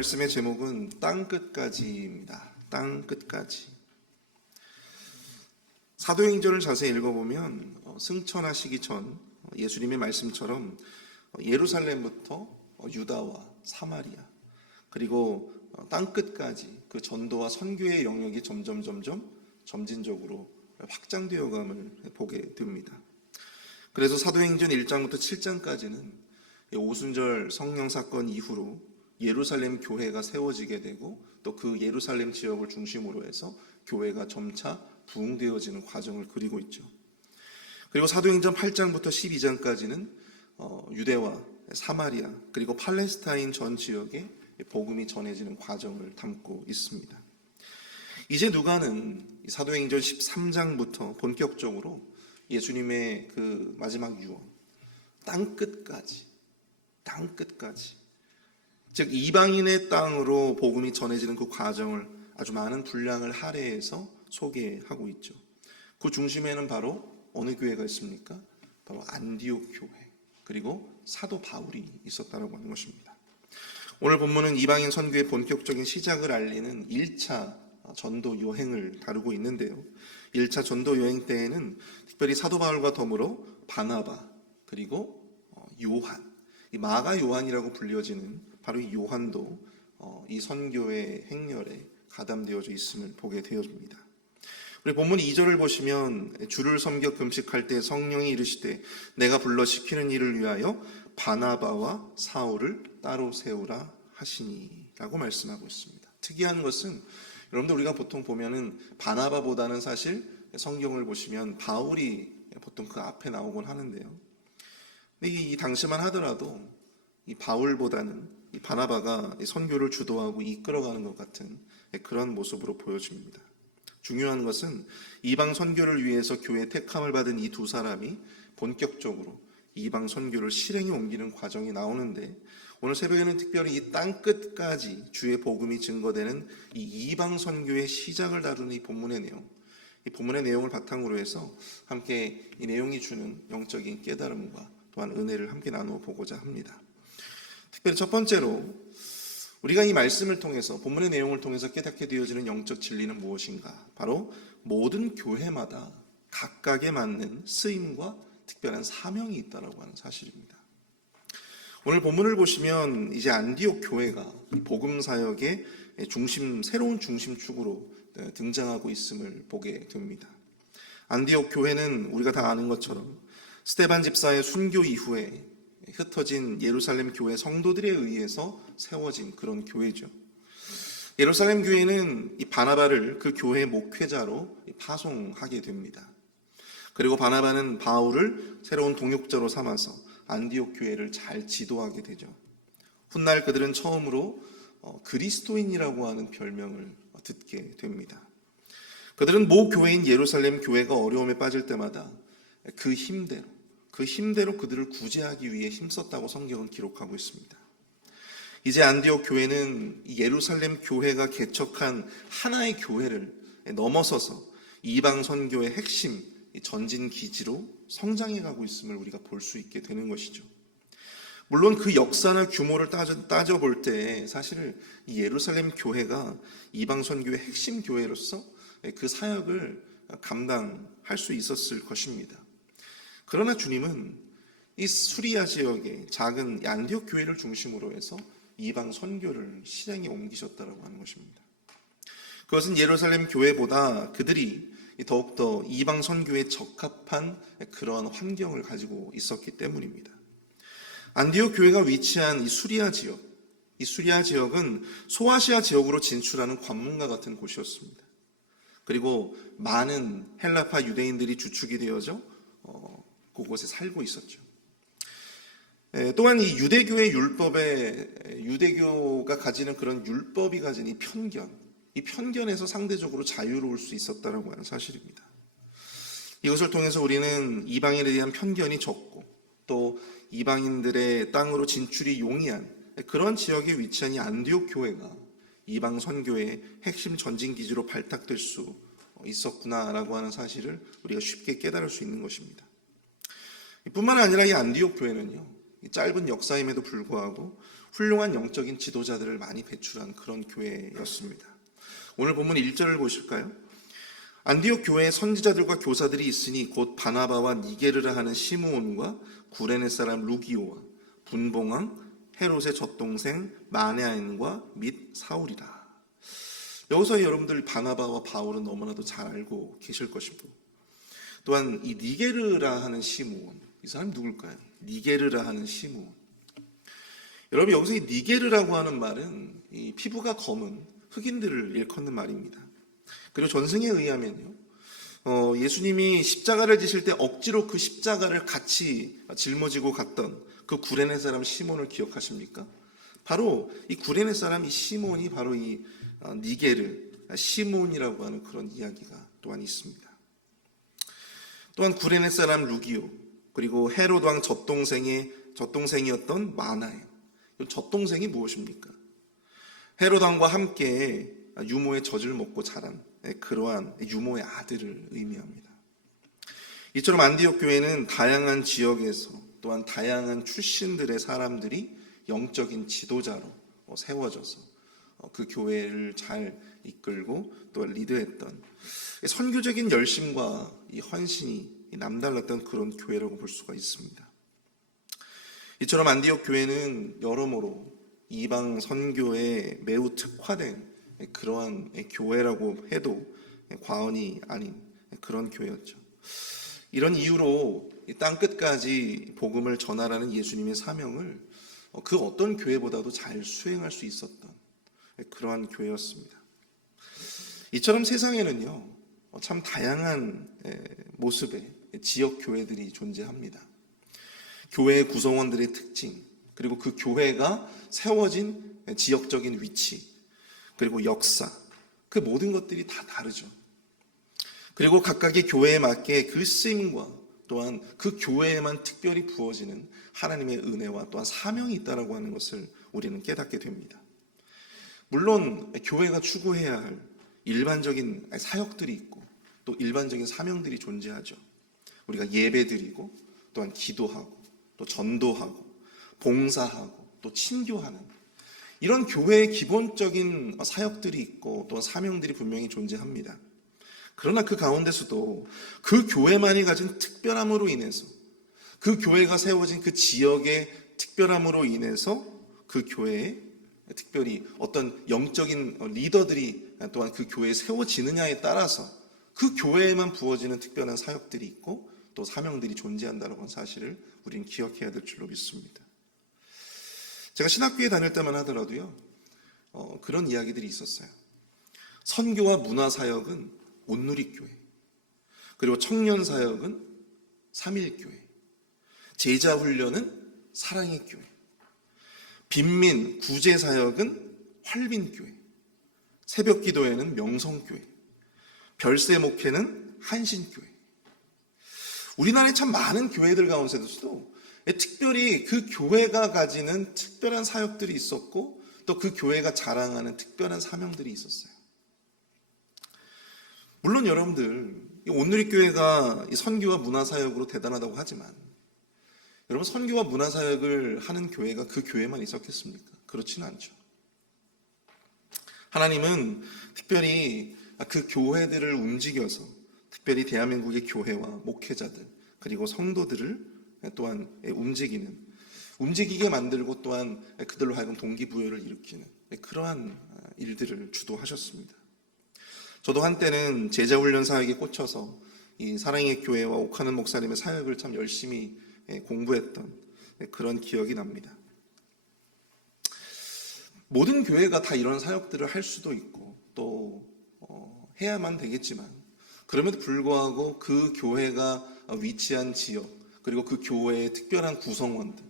말씀의 제목은 땅끝까지입니다. 땅끝까지. 사도행전을 자세히 읽어보면 승천하시기 전 예수님의 말씀처럼 예루살렘부터 유다와 사마리아 그리고 땅끝까지 그 전도와 선교의 영역이 점진적으로 확장되어감을 보게 됩니다. 그래서 사도행전 1장부터 7장까지는 오순절 성령 사건 이후로 예루살렘 교회가 세워지게 되고 또 그 예루살렘 지역을 중심으로 해서 교회가 점차 부흥되어지는 과정을 그리고 있죠. 그리고 사도행전 8장부터 12장까지는 유대와 사마리아 그리고 팔레스타인 전 지역에 복음이 전해지는 과정을 담고 있습니다. 이제 누가는 사도행전 13장부터 본격적으로 예수님의 그 마지막 유언 땅끝까지 즉 이방인의 땅으로 복음이 전해지는 그 과정을 아주 많은 분량을 할애해서 소개하고 있죠. 그 중심에는 바로 어느 교회가 있습니까? 바로 안디옥 교회 그리고 사도 바울이 있었다고 하는 것입니다. 오늘 본문은 이방인 선교의 본격적인 시작을 알리는 1차 전도 여행을 다루고 있는데요. 1차 전도 여행 때에는 특별히 사도 바울과 더불어 바나바 그리고 요한, 이 마가 요한이라고 불려지는 바로 이 요한도 이 선교의 행렬에 가담되어져 있음을 보게 되어집니다. 우리 본문 2절을 보시면 주를 섬겨 금식할 때 성령이 이르시되 내가 불러 시키는 일을 위하여 바나바와 사울을 따로 세우라 하시니 라고 말씀하고 있습니다. 특이한 것은 여러분들 우리가 보통 보면은 바나바보다는 사실 성경을 보시면 바울이 보통 그 앞에 나오곤 하는데요. 근데 이 당시만 하더라도 이 바울보다는 이 바나바가 선교를 주도하고 이끌어가는 것 같은 그런 모습으로 보여집니다. 중요한 것은 이방 선교를 위해서 교회 택함을 받은 이 두 사람이 본격적으로 이방 선교를 실행에 옮기는 과정이 나오는데 오늘 새벽에는 특별히 이 땅끝까지 주의 복음이 증거되는 이 이방 선교의 시작을 다루는 이 본문의 내용, 이 본문의 내용을 바탕으로 해서 함께 이 내용이 주는 영적인 깨달음과 또한 은혜를 함께 나누어 보고자 합니다. 특별히 첫 번째로 우리가 이 말씀을 통해서 본문의 내용을 통해서 깨닫게 되어지는 영적 진리는 무엇인가? 바로 모든 교회마다 각각에 맞는 쓰임과 특별한 사명이 있다라고 하는 사실입니다. 오늘 본문을 보시면 이제 안디옥 교회가 복음 사역의 새로운 중심축으로 등장하고 있음을 보게 됩니다. 안디옥 교회는 우리가 다 아는 것처럼 스데반 집사의 순교 이후에 흩어진 예루살렘 교회 성도들에 의해서 세워진 그런 교회죠. 예루살렘 교회는 이 바나바를 그 교회의 목회자로 파송하게 됩니다. 그리고 바나바는 바울을 새로운 동역자로 삼아서 안디옥 교회를 잘 지도하게 되죠. 훗날 그들은 처음으로 그리스도인이라고 하는 별명을 듣게 됩니다. 그들은 모 교회인 예루살렘 교회가 어려움에 빠질 때마다 그 힘대로 그들을 구제하기 위해 힘썼다고 성경은 기록하고 있습니다. 이제 안디옥 교회는 예루살렘 교회가 개척한 하나의 교회를 넘어서서 이방 선교의 핵심 전진 기지로 성장해 가고 있음을 우리가 볼 수 있게 되는 것이죠. 물론 그 역사나 규모를 따져볼 때 사실 이 예루살렘 교회가 이방 선교의 핵심 교회로서 그 사역을 감당할 수 있었을 것입니다. 그러나 주님은 이 수리아 지역의 작은 안디옥 교회를 중심으로 해서 이방 선교를 실행에 옮기셨다라고 하는 것입니다. 그것은 예루살렘 교회보다 그들이 더욱더 이방 선교에 적합한 그러한 환경을 가지고 있었기 때문입니다. 안디옥 교회가 위치한 이 수리아 지역은 소아시아 지역으로 진출하는 관문과 같은 곳이었습니다. 그리고 많은 헬라파 유대인들이 주축이 되어져 그곳에 살고 있었죠. 또한 이 유대교가 가지는 그런 율법이 가진 이 편견에서 상대적으로 자유로울 수 있었다라고 하는 사실입니다. 이것을 통해서 우리는 이방인에 대한 편견이 적고 또 이방인들의 땅으로 진출이 용이한 그런 지역에 위치한 이 안디옥 교회가 이방 선교의 핵심 전진 기지로 발탁될 수 있었구나라고 하는 사실을 우리가 쉽게 깨달을 수 있는 것입니다. 뿐만 아니라 이 안디옥 교회는요, 짧은 역사임에도 불구하고 훌륭한 영적인 지도자들을 많이 배출한 그런 교회였습니다. 오늘 본문 1절을 보실까요? 안디옥 교회에 선지자들과 교사들이 있으니 곧 바나바와 니게르라 하는 시므온과 구레네 사람 루기오와 분봉왕 헤롯의 젖동생 마네아인과 및 사울이라. 여기서 여러분들 바나바와 바울은 너무나도 잘 알고 계실 것이고, 또한 이 니게르라 하는 시므온, 이 사람이 누굴까요? 니게르라 하는 시므온. 여러분, 여기서 이 니게르라고 하는 말은 이 피부가 검은 흑인들을 일컫는 말입니다. 그리고 전승에 의하면요, 예수님이 십자가를 지실 때 억지로 그 십자가를 같이 짊어지고 갔던 그 구레네 사람 시몬을 기억하십니까? 바로 이 구레네 사람 이 시몬이 바로 이 니게르, 시몬이라고 하는 그런 이야기가 또한 있습니다. 또한 구레네 사람 루기오, 그리고 헤롯 왕 젖동생이었던 마나에. 젖동생이 무엇입니까? 헤롯 왕과 함께 유모의 젖을 먹고 자란 그러한 유모의 아들을 의미합니다. 이처럼 안디옥 교회는 다양한 지역에서 또한 다양한 출신들의 사람들이 영적인 지도자로 세워져서 그 교회를 잘 이끌고 또 리드했던 선교적인 열심과 이 헌신이 남달랐던 그런 교회라고 볼 수가 있습니다. 이처럼 안디옥 교회는 여러모로 이방 선교에 매우 특화된 그러한 교회라고 해도 과언이 아닌 그런 교회였죠. 이런 이유로 땅 끝까지 복음을 전하라는 예수님의 사명을 그 어떤 교회보다도 잘 수행할 수 있었던 그러한 교회였습니다. 이처럼 세상에는요, 참 다양한 모습의 지역 교회들이 존재합니다. 교회의 구성원들의 특징, 그리고 그 교회가 세워진 지역적인 위치, 그리고 역사, 그 모든 것들이 다 다르죠. 그리고 각각의 교회에 맞게 그 쓰임과 또한 그 교회에만 특별히 부어지는 하나님의 은혜와 또한 사명이 있다라고 하는 것을 우리는 깨닫게 됩니다. 물론 교회가 추구해야 할 일반적인 사역들이 있고 또 일반적인 사명들이 존재하죠. 우리가 예배드리고 또한 기도하고 또 전도하고 봉사하고 또 친교하는 이런 교회의 기본적인 사역들이 있고 또한 사명들이 분명히 존재합니다. 그러나 그 가운데서도 그 교회만이 가진 특별함으로 인해서 그 교회가 세워진 그 지역의 특별함으로 인해서 그 교회에 특별히 어떤 영적인 리더들이 또한 그 교회에 세워지느냐에 따라서 그 교회에만 부어지는 특별한 사역들이 있고 또 사명들이 존재한다는 사실을 우리는 기억해야 될 줄로 믿습니다. 제가 신학교에 다닐 때만 하더라도요, 그런 이야기들이 있었어요. 선교와 문화사역은 온누리교회, 그리고 청년사역은 삼일교회, 제자훈련은 사랑의 교회, 빈민 구제사역은 활빈교회, 새벽기도회는 명성교회, 별세목회는 한신교회. 우리나라에 참 많은 교회들 가운데서도 특별히 그 교회가 가지는 특별한 사역들이 있었고 또 그 교회가 자랑하는 특별한 사명들이 있었어요. 물론 여러분들 온누리교회가 선교와 문화사역으로 대단하다고 하지만 여러분, 선교와 문화사역을 하는 교회가 그 교회만 있었겠습니까? 그렇지는 않죠. 하나님은 특별히 그 교회들을 움직여서 특별히 대한민국의 교회와 목회자들 그리고 성도들을 또한 움직이게 만들고 또한 그들로 하여금 동기부여를 일으키는 그러한 일들을 주도하셨습니다. 저도 한때는 제자훈련 사역에 꽂혀서 이 사랑의 교회와 옥하는 목사님의 사역을 참 열심히 공부했던 그런 기억이 납니다. 모든 교회가 다 이런 사역들을 할 수도 있고 또 해야만 되겠지만 그럼에도 불구하고 그 교회가 위치한 지역 그리고 그 교회의 특별한 구성원들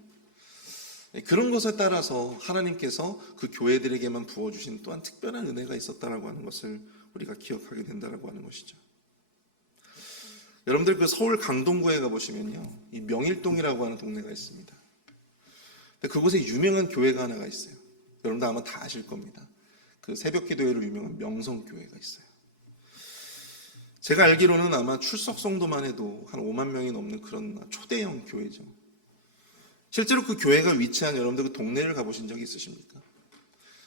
그런 것에 따라서 하나님께서 그 교회들에게만 부어주신 또한 특별한 은혜가 있었다라고 하는 것을 우리가 기억하게 된다라고 하는 것이죠. 여러분들 그 서울 강동구에 가보시면요, 이 명일동이라고 하는 동네가 있습니다. 근데 그곳에 유명한 교회가 하나가 있어요. 여러분들 아마 다 아실 겁니다. 그 새벽기도회로 유명한 명성교회가 있어요. 제가 알기로는 아마 출석 성도만 해도 한 5만 명이 넘는 그런 초대형 교회죠. 실제로 그 교회가 위치한 여러분들 그 동네를 가보신 적이 있으십니까?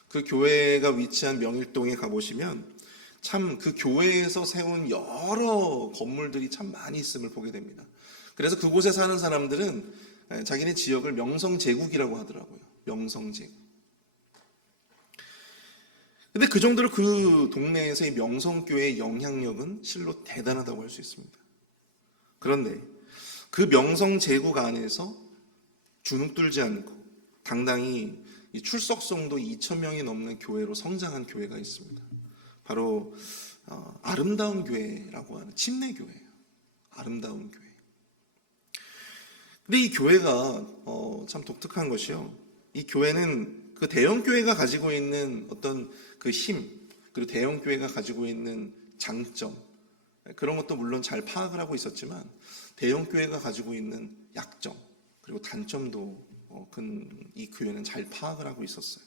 그 교회가 위치한 명일동에 가보시면 참 그 교회에서 세운 여러 건물들이 참 많이 있음을 보게 됩니다. 그래서 그곳에 사는 사람들은 자기네 지역을 명성제국이라고 하더라고요. 명성제국. 근데 그 정도로 그 동네에서의 명성교회의 영향력은 실로 대단하다고 할 수 있습니다. 그런데 그 명성제국 안에서 주눅들지 않고 당당히 이 출석성도 2,000명이 넘는 교회로 성장한 교회가 있습니다. 바로 아름다운 교회라고 하는 침례교회예요. 아름다운 교회. 근데 이 교회가 참 독특한 것이요. 이 교회는 그 대형 교회가 가지고 있는 어떤 그 힘, 그리고 대형 교회가 가지고 있는 장점, 그런 것도 물론 잘 파악을 하고 있었지만 대형 교회가 가지고 있는 약점, 그리고 단점도 이 교회는 잘 파악을 하고 있었어요.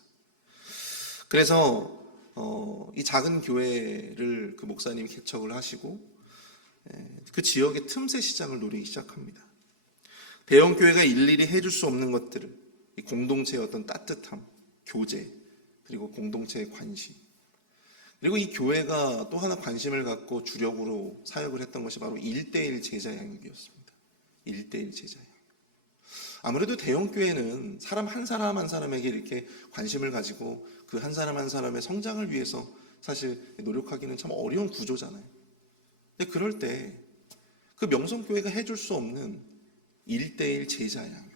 그래서 이 작은 교회를 그 목사님이 개척을 하시고 그 지역의 틈새 시장을 노리기 시작합니다. 대형 교회가 일일이 해줄 수 없는 것들을 이 공동체의 어떤 따뜻함, 교제, 그리고 공동체의 관심, 그리고 이 교회가 또 하나 관심을 갖고 주력으로 사역을 했던 것이 바로 1:1 제자 양육이었습니다. 1:1 제자 양육. 아무래도 대형 교회는 사람 한 사람 한 사람에게 이렇게 관심을 가지고 그 한 사람 한 사람의 성장을 위해서 사실 노력하기는 참 어려운 구조잖아요. 근데 그럴 때 그 명성교회가 해줄 수 없는 1:1 제자 양육,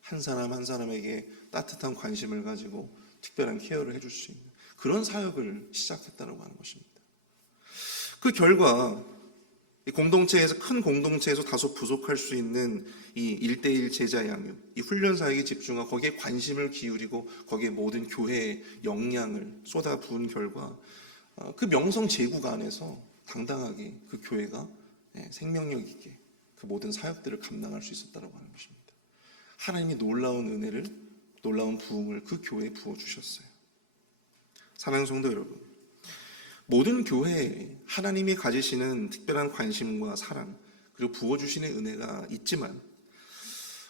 한 사람 한 사람에게 따뜻한 관심을 가지고 특별한 케어를 해줄 수 있는 그런 사역을 시작했다고 하는 것입니다. 그 결과 공동체에서, 큰 공동체에서 다소 부족할 수 있는 이 1:1 제자 양육, 이 훈련 사역에 집중하고 거기에 관심을 기울이고 거기에 모든 교회의 역량을 쏟아 부은 결과 그 명성 제국 안에서 당당하게 그 교회가 생명력 있게 그 모든 사역들을 감당할 수 있었다고 하는 것입니다. 하나님이 놀라운 은혜를, 놀라운 부흥을 그 교회에 부어주셨어요. 사랑하는 성도 여러분, 모든 교회에 하나님이 가지시는 특별한 관심과 사랑, 그리고 부어주시는 은혜가 있지만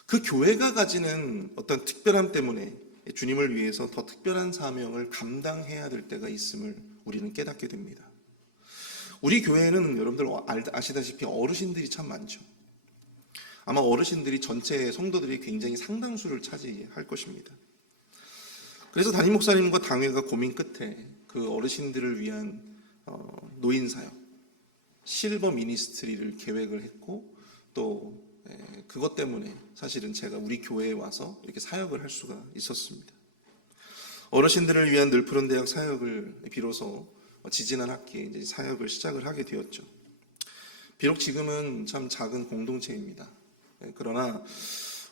그 교회가 가지는 어떤 특별함 때문에 주님을 위해서 더 특별한 사명을 감당해야 될 때가 있음을 우리는 깨닫게 됩니다. 우리 교회는 여러분들 아시다시피 어르신들이 참 많죠. 아마 어르신들이 전체 성도들이 굉장히 상당수를 차지할 것입니다. 그래서 담임 목사님과 당회가 고민 끝에 그 어르신들을 위한 노인사역, 실버 미니스트리를 계획을 했고 또 그것 때문에 사실은 제가 우리 교회에 와서 이렇게 사역을 할 수가 있었습니다. 어르신들을 위한 늘푸른 대학 사역을 비로소 지지난 학기에 이제 사역을 시작을 하게 되었죠. 비록 지금은 참 작은 공동체입니다. 그러나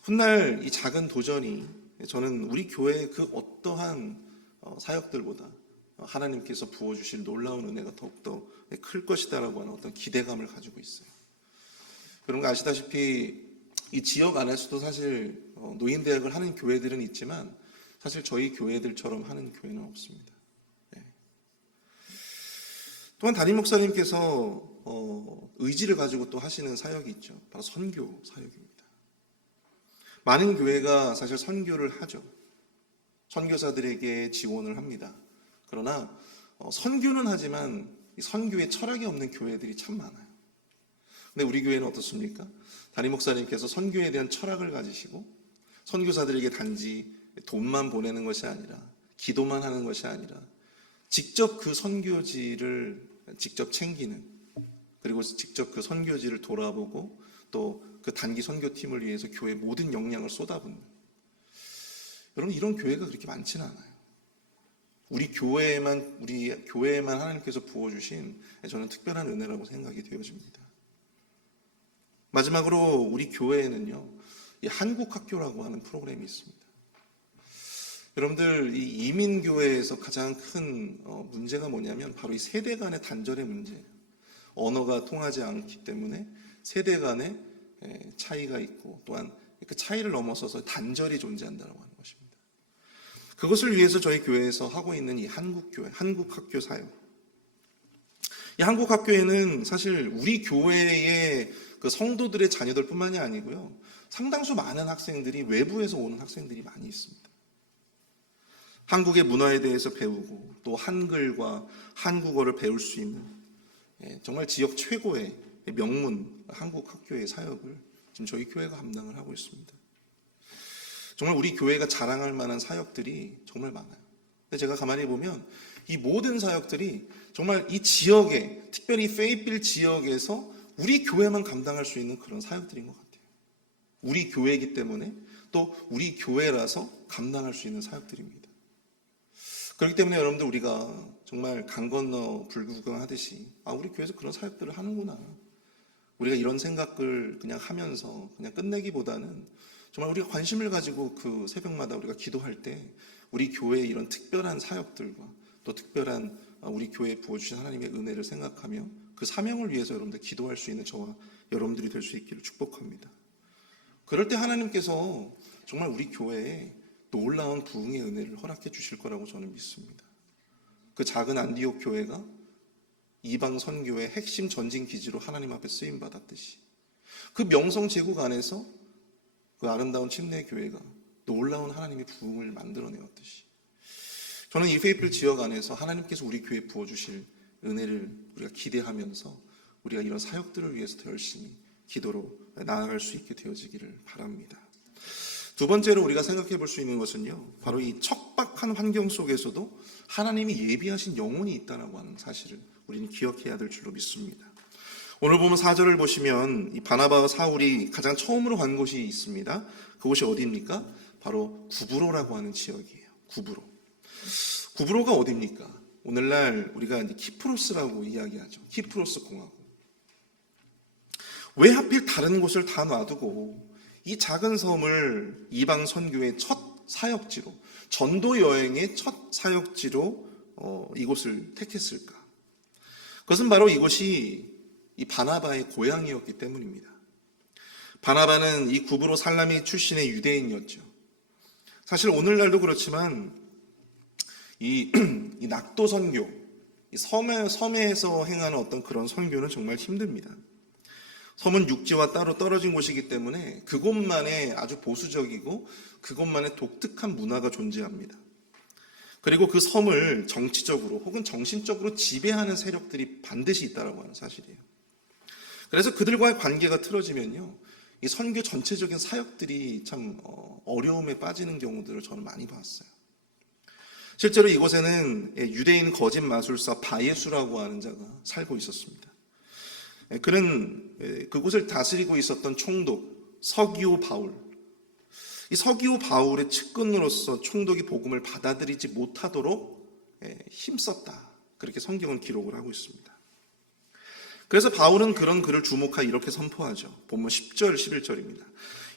훗날 이 작은 도전이 저는 우리 교회의 그 어떠한 사역들보다 하나님께서 부어주실 놀라운 은혜가 더욱더 클 것이다라고 하는 어떤 기대감을 가지고 있어요. 여러분 아시다시피 이 지역 안에서도 사실 노인대학을 하는 교회들은 있지만 사실 저희 교회들처럼 하는 교회는 없습니다. 또한 담임 목사님께서 의지를 가지고 또 하시는 사역이 있죠. 바로 선교 사역입니다. 많은 교회가 사실 선교를 하죠. 선교사들에게 지원을 합니다. 그러나 선교는 하지만 이 선교에 철학이 없는 교회들이 참 많아요. 근데 우리 교회는 어떻습니까? 담임 목사님께서 선교에 대한 철학을 가지시고 선교사들에게 단지 돈만 보내는 것이 아니라 기도만 하는 것이 아니라 직접 그 선교지를 직접 챙기는, 그리고 직접 그 선교지를 돌아보고 또 그 단기 선교팀을 위해서 교회 모든 역량을 쏟아붓는, 여러분 이런 교회가 그렇게 많지는 않아요. 우리 교회에만 하나님께서 부어주신 저는 특별한 은혜라고 생각이 되어집니다. 마지막으로 우리 교회에는요, 이 한국학교라고 하는 프로그램이 있습니다. 여러분들 이 이민교회에서 가장 큰 문제가 뭐냐면 바로 이 세대 간의 단절의 문제예요. 언어가 통하지 않기 때문에 세대 간의 차이가 있고 또한 그 차이를 넘어서서 단절이 존재한다고 하는 것입니다. 그것을 위해서 저희 교회에서 하고 있는 이 한국교회, 한국학교 사역. 이 한국학교에는 사실 우리 교회의 그 성도들의 자녀들뿐만이 아니고요, 상당수 많은 학생들이 외부에서 오는 학생들이 많이 있습니다. 한국의 문화에 대해서 배우고 또 한글과 한국어를 배울 수 있는 정말 지역 최고의 명문 한국 학교의 사역을 지금 저희 교회가 감당을 하고 있습니다. 정말 우리 교회가 자랑할 만한 사역들이 정말 많아요. 근데 제가 가만히 보면 이 모든 사역들이 정말 이 지역에, 특별히 페이필 지역에서 우리 교회만 감당할 수 있는 그런 사역들인 것 같아요. 우리 교회이기 때문에 또 우리 교회라서 감당할 수 있는 사역들입니다. 그렇기 때문에 여러분들 우리가 정말 강 건너 불구경하듯이 우리 교회에서 그런 사역들을 하는구나. 우리가 이런 생각을 그냥 하면서 그냥 끝내기보다는 정말 우리가 관심을 가지고 그 새벽마다 우리가 기도할 때 우리 교회의 이런 특별한 사역들과 또 특별한 우리 교회에 부어주신 하나님의 은혜를 생각하며 그 사명을 위해서 여러분들 기도할 수 있는 저와 여러분들이 될 수 있기를 축복합니다. 그럴 때 하나님께서 정말 우리 교회에 놀라운 부흥의 은혜를 허락해 주실 거라고 저는 믿습니다. 그 작은 안디옥 교회가 이방 선교의 핵심 전진 기지로 하나님 앞에 쓰임 받았듯이 그 명성 제국 안에서 그 아름다운 침례 교회가 놀라운 하나님의 부흥을 만들어내었듯이 저는 이 페이필 지역 안에서 하나님께서 우리 교회에 부어주실 은혜를 우리가 기대하면서 우리가 이런 사역들을 위해서 더 열심히 기도로 나아갈 수 있게 되어지기를 바랍니다. 두 번째로 우리가 생각해 볼 수 있는 것은요, 바로 이 척박한 환경 속에서도 하나님이 예비하신 영혼이 있다는 사실을 우리는 기억해야 될 줄로 믿습니다. 오늘 보면 4절을 보시면 이 바나바와 사울이 가장 처음으로 간 곳이 있습니다. 그곳이 어디입니까? 바로 구브로라고 하는 지역이에요. 구브로. 구브로가 어디입니까? 오늘날 우리가 이제 키프로스라고 이야기하죠. 키프로스 공화국. 왜 하필 다른 곳을 다 놔두고 이 작은 섬을 이방 선교의 첫 사역지로, 전도 여행의 첫 사역지로 이곳을 택했을까? 그것은 바로 이곳이 이 바나바의 고향이었기 때문입니다. 바나바는 이 구브로 살라미 출신의 유대인이었죠. 사실 오늘날도 그렇지만 이 낙도 선교, 이 섬에서 행하는 어떤 그런 선교는 정말 힘듭니다. 섬은 육지와 따로 떨어진 곳이기 때문에 그곳만의 아주 보수적이고 그곳만의 독특한 문화가 존재합니다. 그리고 그 섬을 정치적으로 혹은 정신적으로 지배하는 세력들이 반드시 있다고 하는 사실이에요. 그래서 그들과의 관계가 틀어지면요, 이 선교 전체적인 사역들이 참 어려움에 빠지는 경우들을 저는 많이 봤어요. 실제로 이곳에는 유대인 거짓 마술사 바예수라고 하는 자가 살고 있었습니다. 그는 그곳을 다스리고 있었던 총독 서기오 바울, 이 서기오 바울의 측근으로서 총독이 복음을 받아들이지 못하도록 힘썼다, 그렇게 성경은 기록을 하고 있습니다. 그래서 바울은 그런 그를 주목하여 이렇게 선포하죠. 본문 10절 11절입니다.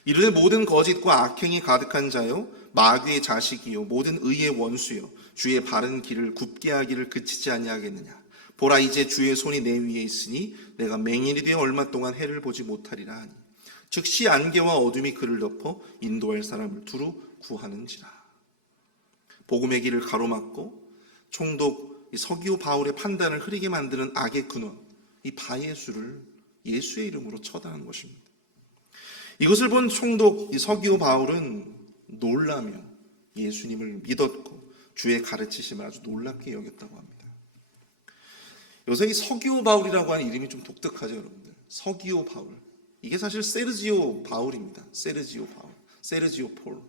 이르되 모든 거짓과 악행이 가득한 자요 마귀의 자식이요 모든 의의 원수요 주의 바른 길을 굽게 하기를 그치지 아니하겠느냐. 보라 이제 주의 손이 내 위에 있으니 내가 맹인이 되어 얼마 동안 해를 보지 못하리라 하니 즉시 안개와 어둠이 그를 덮어 인도할 사람을 두루 구하는지라. 복음의 길을 가로막고 총독 서기오 바울의 판단을 흐리게 만드는 악의 근원, 이 바예수를 예수의 이름으로 처단한 것입니다. 이것을 본 총독 서기오 바울은 놀라며 예수님을 믿었고 주의 가르치심을 아주 놀랍게 여겼다고 합니다. 요새 이 서기오 바울이라고 하는 이름이 좀 독특하죠, 여러분들. 서기오 바울. 이게 사실 세르지오 바울입니다. 세르지오 바울. 세르지오 폴.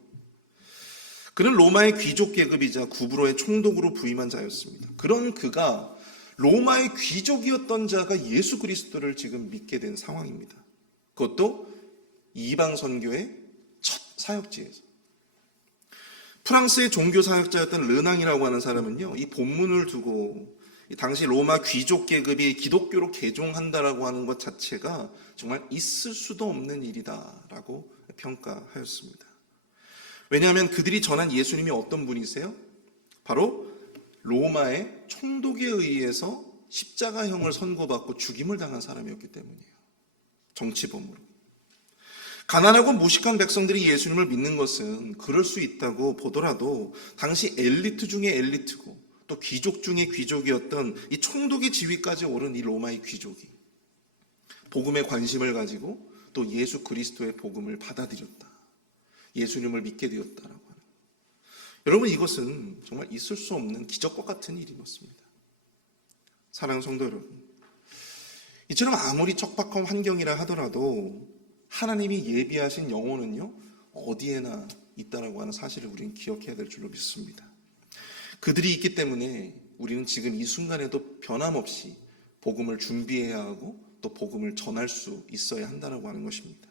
그는 로마의 귀족 계급이자 구브로의 총독으로 부임한 자였습니다. 그런 그가 로마의 귀족이었던 자가 예수 그리스도를 지금 믿게 된 상황입니다. 그것도 이방 선교의 첫 사역지에서. 프랑스의 종교 사역자였던 르낭이라고 하는 사람은요, 이 본문을 두고 당시 로마 귀족 계급이 기독교로 개종한다라고 하는 것 자체가 정말 있을 수도 없는 일이다라고 평가하였습니다. 왜냐하면 그들이 전한 예수님이 어떤 분이세요? 바로 로마의 총독에 의해서 십자가형을 선고받고 죽임을 당한 사람이었기 때문이에요. 정치범으로. 가난하고 무식한 백성들이 예수님을 믿는 것은 그럴 수 있다고 보더라도 당시 엘리트 중에 엘리트고 또 귀족 중에 귀족이었던 이 총독의 지위까지 오른 이 로마의 귀족이 복음에 관심을 가지고 또 예수 그리스도의 복음을 받아들였다. 예수님을 믿게 되었다라고 하는 것. 여러분, 이것은 정말 있을 수 없는 기적과 같은 일이었습니다. 사랑하는 성도 여러분, 이처럼 아무리 척박한 환경이라 하더라도 하나님이 예비하신 영혼은요, 어디에나 있다라고 하는 사실을 우리는 기억해야 될 줄로 믿습니다. 그들이 있기 때문에 우리는 지금 이 순간에도 변함없이 복음을 준비해야 하고 또 복음을 전할 수 있어야 한다라고 하는 것입니다.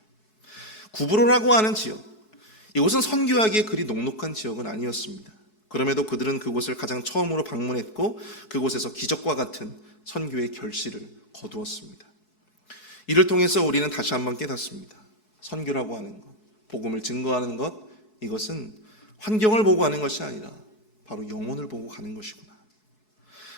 구브로라고 하는 지역, 이곳은 선교하기에 그리 녹록한 지역은 아니었습니다. 그럼에도 그들은 그곳을 가장 처음으로 방문했고 그곳에서 기적과 같은 선교의 결실을 거두었습니다. 이를 통해서 우리는 다시 한번 깨닫습니다. 선교라고 하는 것, 복음을 증거하는 것, 이것은 환경을 보고 하는 것이 아니라 바로 영혼을 보고 가는 것이구나.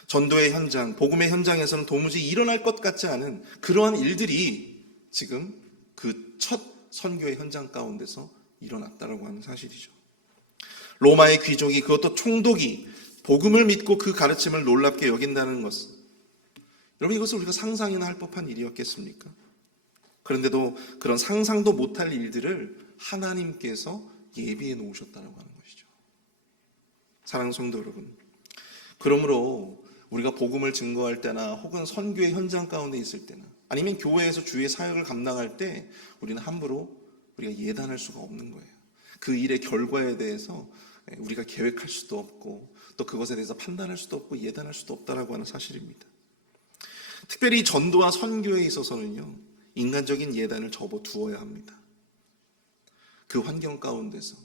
전도의 현장, 복음의 현장에서는 도무지 일어날 것 같지 않은 그러한 일들이 지금 그 첫 선교의 현장 가운데서 일어났다라고 하는 사실이죠. 로마의 귀족이, 그것도 총독이 복음을 믿고 그 가르침을 놀랍게 여긴다는 것은, 여러분, 이것을 우리가 상상이나 할 법한 일이었겠습니까? 그런데도 그런 상상도 못할 일들을 하나님께서 예비해 놓으셨다고 하는 것이죠. 사랑하는 성도 여러분, 그러므로 우리가 복음을 증거할 때나 혹은 선교의 현장 가운데 있을 때나 아니면 교회에서 주의 사역을 감당할 때 우리는 함부로 우리가 예단할 수가 없는 거예요. 그 일의 결과에 대해서 우리가 계획할 수도 없고 또 그것에 대해서 판단할 수도 없고 예단할 수도 없다라고 하는 사실입니다. 특별히 전도와 선교에 있어서는요, 인간적인 예단을 접어두어야 합니다. 그 환경 가운데서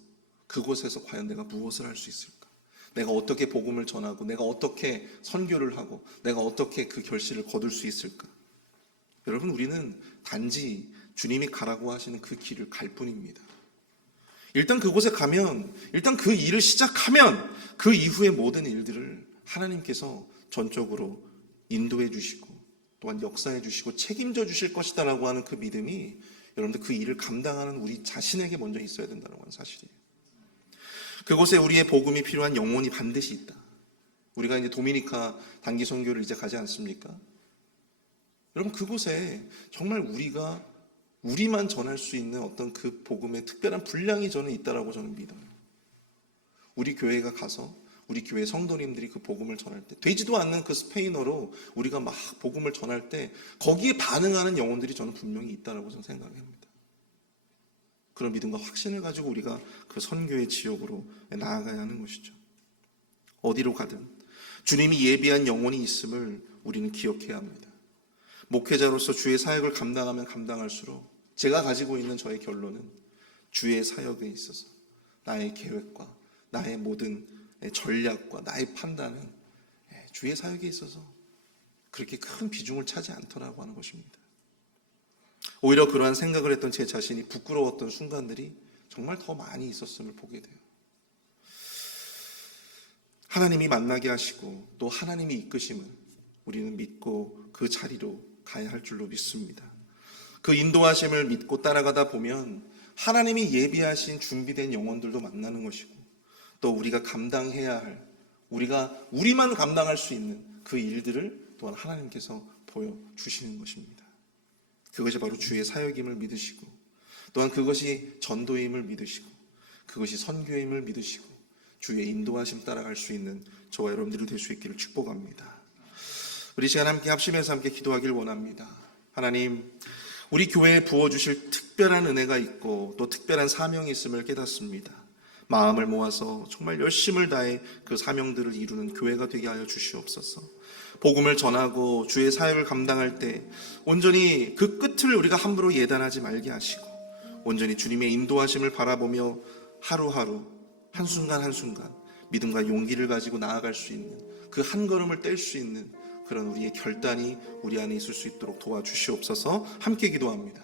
그곳에서 과연 내가 무엇을 할 수 있을까? 내가 어떻게 복음을 전하고 내가 어떻게 선교를 하고 내가 어떻게 그 결실을 거둘 수 있을까? 여러분, 우리는 단지 주님이 가라고 하시는 그 길을 갈 뿐입니다. 일단 그곳에 가면, 일단 그 일을 시작하면 그 이후의 모든 일들을 하나님께서 전적으로 인도해 주시고 또한 역사해 주시고 책임져 주실 것이다라고 하는 그 믿음이 여러분들 그 일을 감당하는 우리 자신에게 먼저 있어야 된다고 하는 사실이에요. 그곳에 우리의 복음이 필요한 영혼이 반드시 있다. 우리가 이제 도미니카 단기 선교를 이제 가지 않습니까? 여러분, 그곳에 정말 우리만 전할 수 있는 어떤 그 복음의 특별한 분량이 저는 있다라고 저는 믿어요. 우리 교회가 가서 우리 교회 성도님들이 그 복음을 전할 때 되지도 않는 그 스페인어로 우리가 막 복음을 전할 때 거기에 반응하는 영혼들이 저는 분명히 있다라고 저는 생각합니다. 그런 믿음과 확신을 가지고 우리가 그 선교의 지역으로 나아가야 하는 것이죠. 어디로 가든 주님이 예비한 영혼이 있음을 우리는 기억해야 합니다. 목회자로서 주의 사역을 감당하면 감당할수록 제가 가지고 있는 저의 결론은 주의 사역에 있어서 나의 계획과 나의 모든 전략과 나의 판단은 주의 사역에 있어서 그렇게 큰 비중을 차지 않더라고 하는 것입니다. 오히려 그러한 생각을 했던 제 자신이 부끄러웠던 순간들이 정말 더 많이 있었음을 보게 돼요. 하나님이 만나게 하시고 또 하나님이 이끄심을 우리는 믿고 그 자리로 가야 할 줄로 믿습니다. 그 인도하심을 믿고 따라가다 보면 하나님이 예비하신 준비된 영혼들도 만나는 것이고 또 우리가 감당해야 할, 우리만 감당할 수 있는 그 일들을 또한 하나님께서 보여주시는 것입니다. 그것이 바로 주의 사역임을 믿으시고 또한 그것이 전도임을 믿으시고 그것이 선교임을 믿으시고 주의 인도하심 따라갈 수 있는 저와 여러분들이 될 수 있기를 축복합니다. 우리 시간 함께 합심해서 함께 기도하길 원합니다. 하나님, 우리 교회에 부어주실 특별한 은혜가 있고 또 특별한 사명이 있음을 깨닫습니다. 마음을 모아서 정말 열심을 다해 그 사명들을 이루는 교회가 되게 하여 주시옵소서. 복음을 전하고 주의 사역을 감당할 때 온전히 그 끝을 우리가 함부로 예단하지 말게 하시고 온전히 주님의 인도하심을 바라보며 하루하루 한순간 한순간 믿음과 용기를 가지고 나아갈 수 있는 그 한 걸음을 뗄 수 있는 그런 우리의 결단이 우리 안에 있을 수 있도록 도와주시옵소서. 함께 기도합니다.